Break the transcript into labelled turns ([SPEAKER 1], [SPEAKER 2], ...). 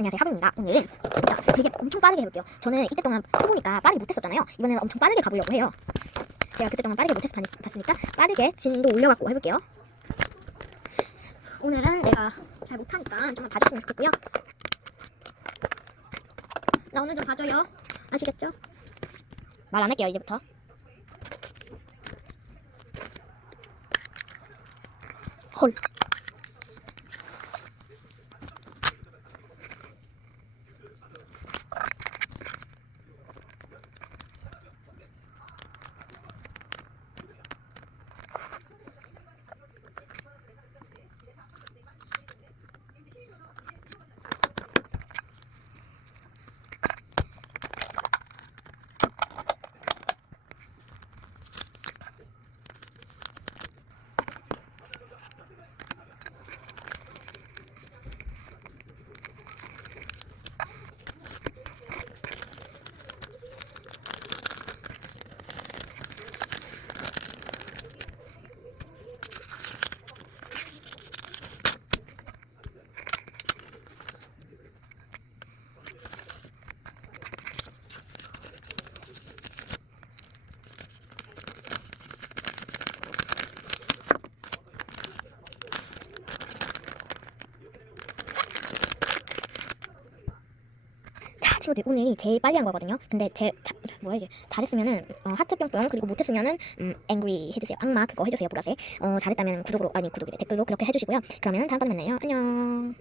[SPEAKER 1] 안녕하세요. 하부입니다. 오늘은 진짜 되게 엄청 빠르게 해볼게요. 저는 이때 동안 해보니까 빠르게 못했었잖아요. 이번에는 엄청 빠르게 가보려고 해요. 제가 그때 동안 빠르게 못해서 봤- 봤으니까 빠르게 진도 올려갖고 해볼게요. 오늘은 내가 잘 못하니까 좀만 봐줬으면 좋겠고요. 나 오늘 좀 봐줘요. 아시겠죠? 말 안 할게요 이제부터. 헐 자 친구들 오늘이 제일 빨리 한 거거든요. 근데 제일 자, 뭐야 이게? 잘했으면은 어, 하트 뿅뿅 그리고 못했으면은 음 앵그리 해주세요. 악마 그거 해주세요 보라색. 어 잘했다면 구독으로 아니 구독이래. 댓글로 그렇게 해주시고요. 그러면 다음번에 만나요. 안녕